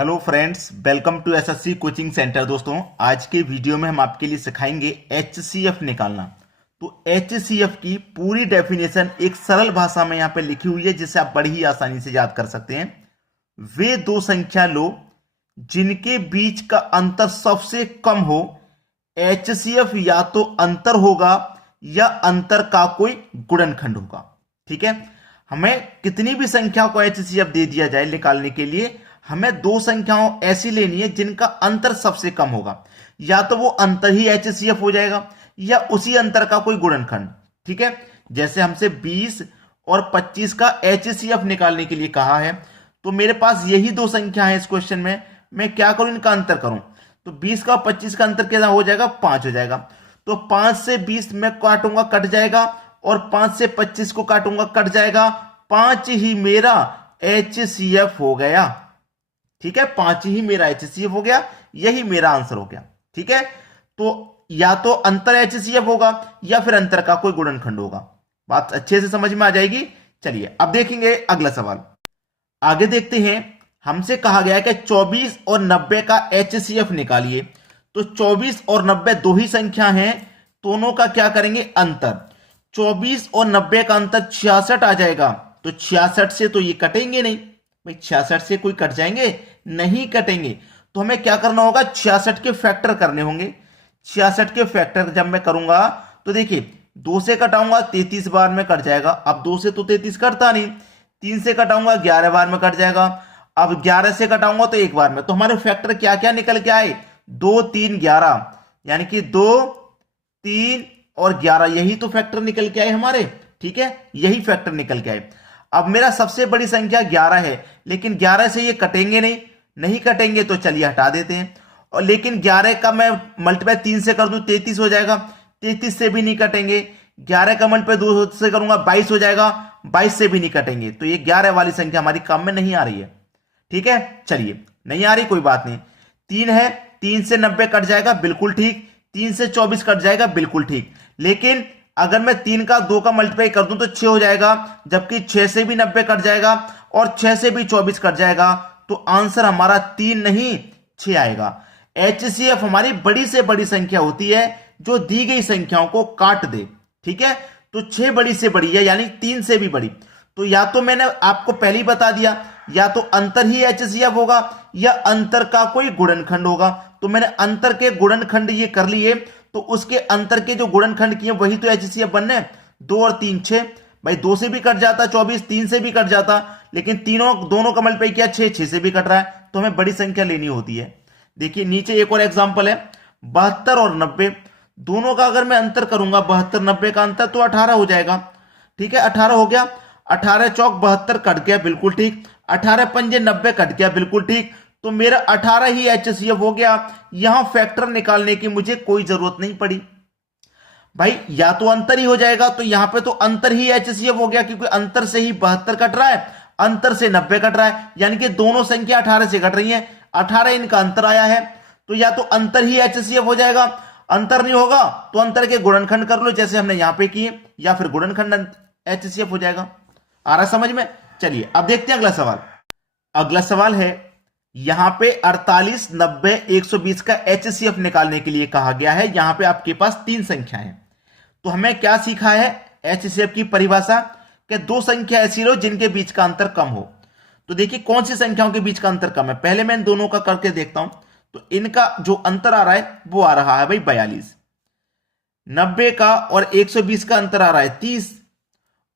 Hello friends, welcome to SSC coaching centre. दोस्तों, आज के वीडियो में हम आपके लिए सिखाएंगे एचसीएफ निकालना। तो एचसीएफ की पूरी डेफिनेशन एक सरल भाषा में यहां पे लिखी हुई है, जिसे आप बड़ी ही आसानी से याद कर सकते हैं। वे दो संख्या लो जिनके बीच का अंतर सबसे कम हो। एचसीएफ या तो अंतर होगा या अंतर का कोई गुणनखंड होगा। ठीक है, हमें कितनी भी संख्या को एचसीएफ दे दिया जाए निकालने के लिए, हमें दो संख्याओं ऐसी लेनी है जिनका अंतर सबसे कम होगा। या तो वो अंतर ही एचसीएफ हो जाएगा या उसी अंतर का कोई गुणनखंड। ठीक है, जैसे हमसे 20 और 25 का एचसीएफ निकालने के लिए कहा है, तो मेरे पास यही दो संख्या है इस क्वेश्चन में। मैं क्या करूं, इनका अंतर करूं। तो 20 का 25 का अंतर क्या हो जाएगा, 5 हो जाएगा। तो 5 से 20 में काटूंगा, कट जाएगा, और 5 से 25 को काटूंगा, कट जाएगा। 5 ही मेरा एचसीएफ हो गया। ठीक है, 5 ही मेरा एचसीएफ हो गया, यही मेरा आंसर हो गया। ठीक है, तो या तो अंतर एचसीएफ होगा या फिर अंतर का कोई गुणनखंड होगा। बात अच्छे से समझ में आ जाएगी। चलिए अब देखेंगे अगला सवाल। आगे देखते हैं, हमसे कहा गया है कि 24 और 90 का एचसीएफ निकालिए। तो 24 और 90 दो ही संख्या हैं, दोनों का क्या करेंगे, अंतर। 24 और 90 का अंतर 66 आ जाएगा। तो 66 से तो ये कटेंगे नहीं भाई, 66 से कोई कट जाएंगे, नहीं कटेंगे। तो हमें क्या करना होगा, 66 के फैक्टर करने होंगे। 66 के फैक्टर जब मैं करूंगा तो देखिए, 2 से कटाऊंगा 33 बार में कट जाएगा। अब 2 से तो 33 कटता नहीं। 3 से कटाऊंगा 11 बार में कट जाएगा। अब 11 से कटाऊंगा तो एक बार में। तो हमारे फैक्टर क्या क्या निकल के आए, 2 3 11, यानी कि 2 3 और 11, यही तो फैक्टर निकल के आए हमारे। ठीक है, यही फैक्टर निकल के आए। अब मेरा सबसे बड़ी संख्या 11 है, लेकिन 11 से ये कटेंगे नहीं, नहीं कटेंगे तो चलिए हटा देते हैं। और लेकिन 11 का मैं मल्टीप्लाई 3 से कर दूं 33 हो जाएगा, 33 से भी नहीं कटेंगे। 11 का मल्टीप्लाई 2 से करूंगा 22 हो जाएगा, 22 से भी नहीं कटेंगे। तो ये 11 वाली संख्या हमारी काम में नहीं आ रही है। ठीक है, चलिए नहीं आ रही कोई बात नहीं। 3 है, 3 से 90 कट जाएगा, बिल्कुल ठीक। 3 से 24 कट जाएगा, बिल्कुल ठीक। लेकिन अगर मैं 3 का 2 का मल्टीप्लाई कर दूं तो 6 हो जाएगा, जबकि 6 से भी 90 कट जाएगा और 6 से भी 24 कट जाएगा। तो आंसर हमारा 3 नहीं 6 आएगा। एचसीएफ हमारी बड़ी से बड़ी संख्या होती है जो दी गई संख्याओं को काट दे। ठीक है, तो 6 बड़ी से बड़ी है, यानी 3 से भी बड़ी। तो या तो मैंने आपको पहले ही बता दिया, या तो अंतर ही एचसीएफ होगा या अंतर का कोई गुणनखंड होगा। तो मैंने अंतर के गुणनखंड ये कर लिए, तो उसके अंतर के जो गुणनखंड किए वही तो एचसीएफ बनने। 2 और 3 6 भाई, 2 से भी कट जाता 24, 3 से भी कट जाता, लेकिन दोनों का मल्टीप्लाई किया 6 से भी कट रहा है। तो हमें बड़ी संख्या लेनी होती है। देखिए नीचे एक और एग्जांपल है, 72 और 90, दोनों का अगर मैं अंतर करूंगा, 72 90 का अंतर तो 18 हो जाएगा। ठीक है, 18 हो गया। 18 चौक 72 कट गया, बिल्कुल ठीक। 18 पंजे 90 कट गया, बिल्कुल ठीक। तो मेरा 18 ही एचसीएफ हो गया। यहां फैक्टर निकालने की मुझे कोई जरूरत नहीं पड़ी भाई, या तो अंतर ही हो जाएगा। तो यहां पे तो अंतर ही एचसीएफ हो गया, क्योंकि अंतर से ही 72 कट रहा है, अंतर से 90 कट रहा है, यानी कि दोनों संख्या 18 से कट रही है। 18 इनका अंतर आया है, तो या तो अंतर ही एचसीएफ हो जाएगा। अंतर नहीं होगा तो अंतर के गुणनखंड कर लो, जैसे हमने यहां पे किए, या फिर गुणनखंड एचसीएफ हो जाएगा। आ रहा समझ में। चलिए अब देखते हैं अगला सवाल। अगला सवाल है, यहां पे 48 90 120 का एचसीएफ निकालने के लिए कहा गया है। यहां पे आपके पास 3 संख्या है। तो हमें क्या सीखा है एचसीएफ की परिभाषा, कि दो संख्या ऐसी लो जिनके बीच का अंतर कम हो। तो देखिए कौन सी संख्याओं के बीच का अंतर कम है, पहले मैं इन दोनों का करके देखता हूं। तो इनका जो अंतर आ रहा है वो आ रहा है भाई 42। 90 का और 120 का अंतर आ रहा है 30,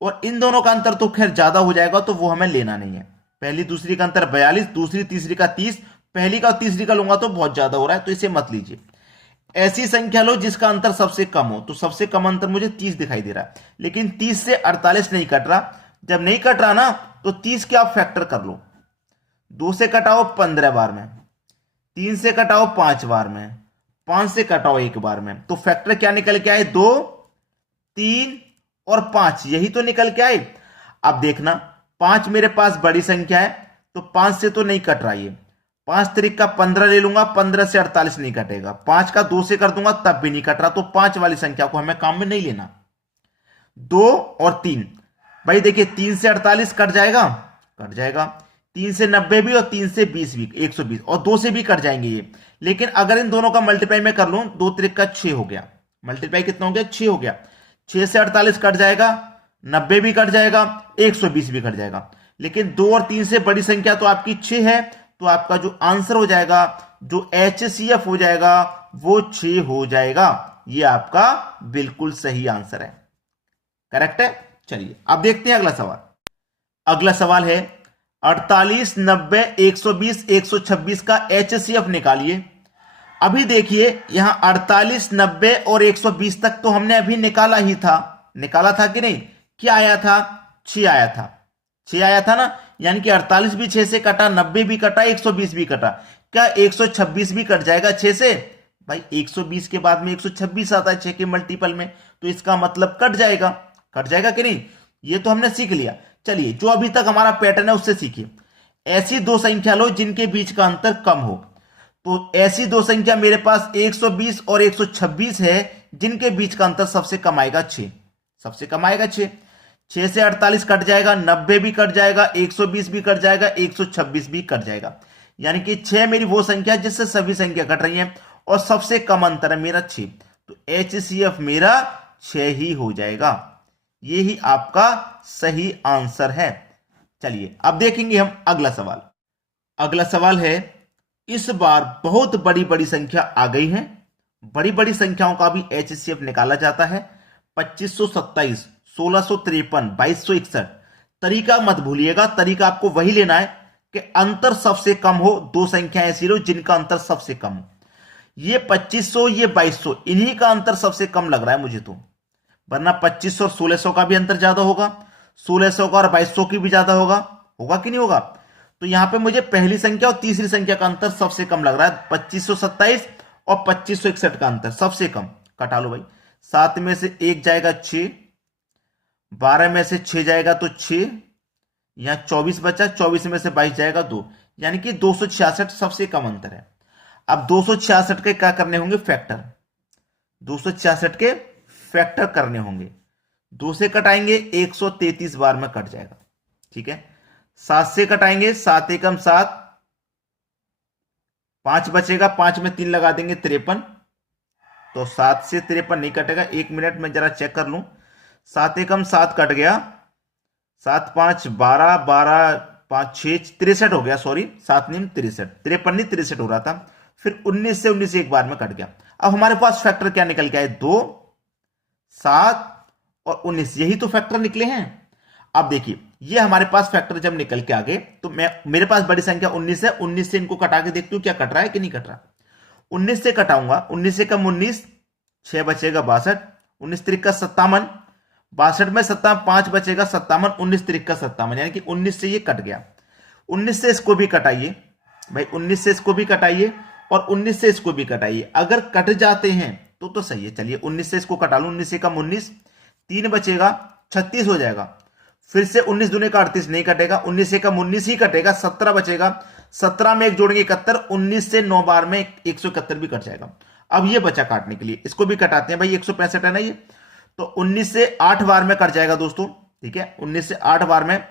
और इन दोनों का अंतर तो खैर ज्यादा हो जाएगा, तो वो हमें लेना नहीं है। पहली दूसरी का अंतर 42, दूसरी तीसरी का 30, पहली का और तीसरी का लूंगा तो बहुत ज्यादा हो रहा है, तो इसे मत लीजिए। ऐसी संख्या लो जिसका अंतर सबसे कम हो। तो सबसे कम अंतर मुझे 30 दिखाई दे रहा है, लेकिन 30 से 48 नहीं कट रहा। जब नहीं कट रहा ना, तो 30 के आप फैक्टर कर लो। 2 से कटाओ 15 बार में, 3 से कटाओ 5 बार में, 5 से कटाओ 1 बार में। तो फैक्टर क्या निकल के आए, 2 3 और 5, यही तो निकल के आए। अब देखना, 5 मेरे पास बड़ी संख्या है, तो 5 से तो नहीं कट रहा ये। 5 तरीक का 15 ले लूंगा, 15 से 48 नहीं कटेगा। 5 का 2 से कर दूंगा तब भी नहीं कट रहा। तो 5 वाली संख्या को हमें काम में नहीं लेना। 2 और 3 भाई, देखिए 3 से 48 कट जाएगा, कट जाएगा। 3 से 90 भी और 3 से 20 भी 120, और 2 से भी कट जाएंगे ये। लेकिन अगर इन दोनों का मल्टीप्लाई मैं कर लूं, 2 त्रिक का 6 हो गया, मल्टीप्लाई कितना हो गया, 6 हो गया। 6 से 48 कट जाएगा, 90 भी कट जाएगा, 120 भी कट जाएगा। लेकिन 2 और 3 से बड़ी संख्या तो आपकी 6 है, तो आपका जो आंसर हो जाएगा, जो HCF हो जाएगा, वो 6 हो जाएगा। ये आपका बिल्कुल सही आंसर है, करेक्ट है। चलिए अब देखते हैं अगला सवाल। अगला सवाल है 48, 90, 120, 126 का HCF निकालिए। अभी देखिए यहां 48, 90 और 120 तक तो हमने अभी निकाला ही था, निकाला था कि नहीं? क्या आया था? 6 आया था, 6 आया था ना, यानी कि 48 भी 6 से कटा, 90 भी कटा, 120 भी कटा। क्या 126 भी कट जाएगा 6 से? भाई 120 के बाद में 126 आता है 6 के मल्टीपल में, तो इसका मतलब कट जाएगा, कट जाएगा कि नहीं? ये तो हमने सीख लिया। चलिए जो अभी तक हमारा पैटर्न है उससे सीखिए। ऐसी दो संख्या लो जिनके बीच का अंतर कम हो। तो ऐसी दो संख्या मेरे पास 120 और 126 है, जिनके बीच का अंतर सबसे कम आएगा 6, सबसे कम आएगा 6। 6 से 48 कट जाएगा, 90 भी कट जाएगा, 120 भी कट जाएगा, 126 भी कट जाएगा। यानी कि 6 मेरी वो संख्या जिससे सभी संख्या कट रही है और सबसे कम अंतर है मेरा 6। तो HCF मेरा 6 ही हो जाएगा। ये ही आपका सही आंसर है। चलिए अब देखेंगे हम अगला सवाल। अगला सवाल है, इस बार बहुत बड़ी बड़ी संख्या आ गई है। बड़ी बड़ी संख्याओं का भी HCF निकाला जाता है। 2527, 1653, 2261। तरीका मत भूलिएगा, तरीका आपको वही लेना है कि अंतर सबसे कम हो, दो संख्या ऐसी लो जिनका अंतर सबसे कम हो। ये 2500, ये 2200, इन्हीं का अंतर सबसे कम लग रहा है मुझे तो, वरना 2500 और 1600 का भी अंतर ज्यादा होगा, 1600 का और 2200 की भी ज्यादा होगा, होगा कि नहीं होगा? तो यहां पे मुझे पहली संख्या और तीसरी संख्या का अंतर सबसे कम लग रहा है। 2527 और 2561 का अंतर सबसे कम। कटा लो भाई, 7 में से 1 जाएगा 6, 12 में से 6 जाएगा तो 6, यहां 24 बचा, 24 में से 22 जाएगा 2, यानी कि 266 सबसे कम अंतर है। अब 266 के क्या करने होंगे? फैक्टर। 266 के फैक्टर करने होंगे। 2 से कटाएंगे 133 बार में कट जाएगा, ठीक है। 7 से कटाएंगे, 7 एकम 7, 5 बचेगा, 5 में 3 लगा देंगे 53, तो 7 से 53 नहीं कटेगा। 1 मिनट में जरा चेक कर लूं। 7 एकम 7 कट गया, 7 5 12, 12 5 6 63 हो गया, सॉरी 7 नीम 63, 53 नहीं 63 हो रहा था। फिर 19 से 19 एक बार में कट गया। अब हमारे पास फैक्टर क्या निकल के आए? 2, 7 और 19, यही तो फैक्टर निकले हैं। अब देखिए ये हमारे पास फैक्टर जब निकल के आ गए, तो मेरे पास बड़ी संख्या 19 है, 19 से इनको कटा के देखती हूं क्या कट रहा है कि नहीं कट रहा। 19 से कटाऊंगा, 19 से कम 19, 6 बचेगा 62, 19 त्रिक का 57, 62 में 57, 5 बचेगा 57, 19 त्रिक का 57, यानी कि 19 से ये कट गया। 19 से इसको भी कटाइए भाई, 19 से इसको भी कटाइए और 19 से इसको भी कटाइए। अगर कट जाते हैं तो सही है। चलिए 19 से इसको कटा लूं, 19 से कम 19, 3 बचेगा 36 हो जाएगा। फिर से 19 दूने का 38 नहीं कटेगा, 19 से कम 19 ही कटेगा, 17 बचेगा, 17 में एक जोड़ेंगे 71, 19 से 9 बार में 171 भी कट जाएगा। अब ये बचा काटने के लिए, इसको भी कटाते हैं भाई, 165 है ना ये, तो 19 से 8 बार में कट जाएगा दोस्तों, ठीक है। 19 से 8 बार में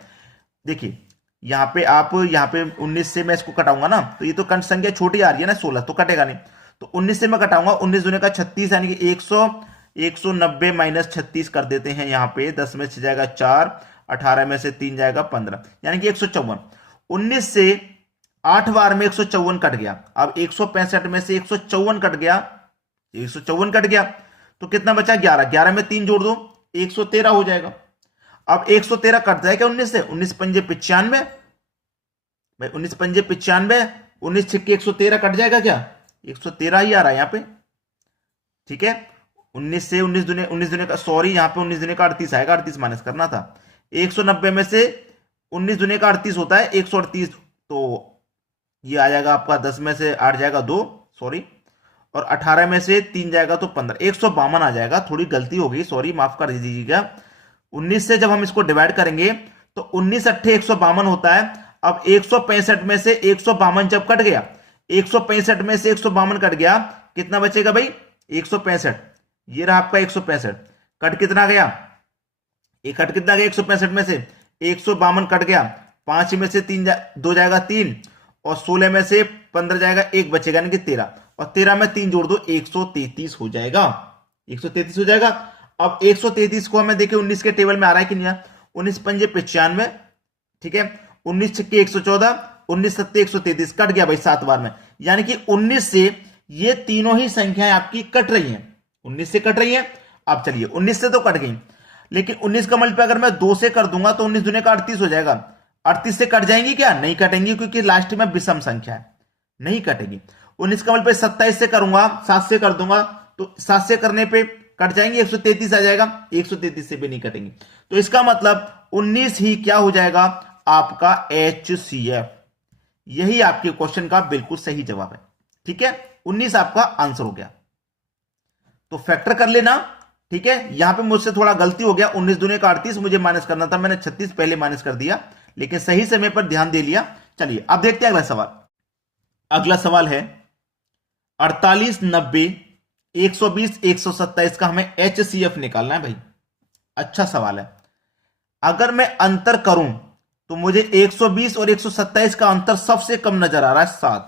देखिए यहां पे आप यहां पे 19 से मैं इसको कटाऊंगा ना, तो ये तो कंठ संख्या छोटी आ रही है ना 16, तो कटेगा नहीं। तो 19 से मैं कटाऊंगा, 19 दूने का 36, यानी कि 190 माइनस 36 कर देते हैं यहां पे। 10 में से जाएगा 4, 18 में से 3 जाएगा 15, यानी कि 154। 19 से 8 बार में 154 कट गया। अब 165 में से 154 कट गया, 154 कट गया, तो कितना बचा? 11, 11 में 3 जोड़ दो, 113 हो जाएगा। अब 113 कट जाएगा 19 से, 19 पंजे 95 भाई, 19 पंजे 95, 19 छिक्के 113 कट जाएगा क्या? 113 ही आ रहा है यहां पे, ठीक है। 19 से 19 दूने का, सॉरी यहां पे 19 दूने का 38 आएगा, 38 माइनस करना था। 190 में से 19 दूने का 38 होता है 138, तो ये आ जाएगा आपका 10 में से 8 जाएगा 2, सॉरी, और 18 में से 3 जाएगा तो 15, 152 आ जाएगा। थोड़ी गलती हो गई, सॉरी माफ कर दीजिएगा। 19 से जब हम इसको डिवाइड करेंगे तो 19 अट्ठे 152 होता है। अब 165 में से 152 जब कट गया, 165 में से 152 कट गया, कितना बचेगा भाई? 165, ये रहा आपका 165। कट कितना गया? एक कट कितना गया 165 में से? 152 कट गया, 5 में से 2 जाएगा 3, और 16 में से 15 जाएगा, 1 बचेगा, यानी कि 13, और 13 में 3 जोड़ दो, 133 हो जाएगा। 133 हो जाएगा। अब 133 को हमें देखिए 19 के टेबल में आ रहा है कि नहीं, 19 पंजे 95, ठीक है, 19 छक्के 114, 19 सत्ते 133, कट गया भाई 7 बार में, यानी कि 19 से ये तीनों ही संख्याएं आपकी कट रही हैं, 19 से कट रही हैं। अब चलिए 19 से तो कट गई, लेकिन 19 का मल्टीप्लाई अगर मैं 2 से कर दूंगा तो 19 दूने का 38 हो जाएगा। 38 से कट जाएंगी क्या? नहीं कटेंगी, क्योंकि लास्ट में विषम संख्या है, नहीं कटेगी। 19 का मल्टीप्लाई 27 से करूंगा, 7 से कर दूंगा तो 7 से करने पे कट जाएंगे, 133 आ जाएगा, 133 से भी नहीं कटेंगे। तो इसका मतलब 19 ही क्या हो जाएगा आपका HCF। यही आपके क्वेश्चन का बिल्कुल सही जवाब है, ठीक है, 19 आपका आंसर हो गया। तो फैक्टर कर लेना, ठीक है। यहां पे मुझसे थोड़ा गलती हो गया, 19 दूने का 38 मुझे माइनस करना था, मैंने 36 पहले माइनस कर दिया, लेकिन सही समय पर ध्यान दे लिया। चलिए अब देखते हैं अगला सवाल। अगला सवाल है 48, 90, 120, 127 का हमें HCF निकालना है भाई। अच्छा सवाल है। अगर मैं अंतर करूं तो मुझे 120 और 127 का अंतर सबसे कम नजर आ रहा है 7,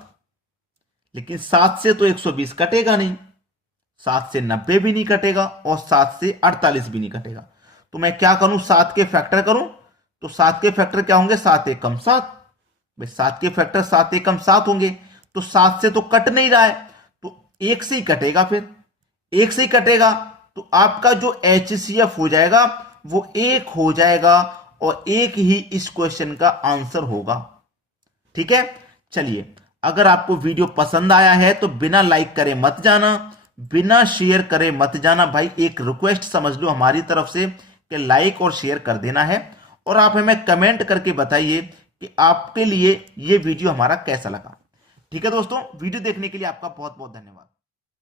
लेकिन 7 से तो 120 कटेगा नहीं, 7 से 90 भी नहीं कटेगा, और 7 से 48 भी नहीं कटेगा। तो मैं क्या करूं, 7 के फैक्टर करूं। तो 7 के फैक्टर क्या होंगे, 7 एकम 7, भाई 7 के फैक्टर 7 एकम 7 होंगे। तो 7 से तो कट नहीं रहा है, तो 1 से ही कटेगा, फिर 1 से ही कटेगा, तो आपका जो HCF हो जाएगा वो 1 हो जाएगा, और 1 ही इस क्वेश्चन का आंसर होगा, ठीक है। चलिए, अगर आपको वीडियो पसंद आया है तो बिना लाइक करे मत जाना, बिना शेयर करे मत जाना भाई। एक रिक्वेस्ट समझ लो हमारी तरफ से कि लाइक और शेयर कर देना है, और आप हमें कमेंट करके बताइए कि आपके लिए ये वीडियो हमारा कैसा लगा, ठीक है दोस्तों। वीडियो देखने के लिए आपका बहुत बहुत धन्यवाद।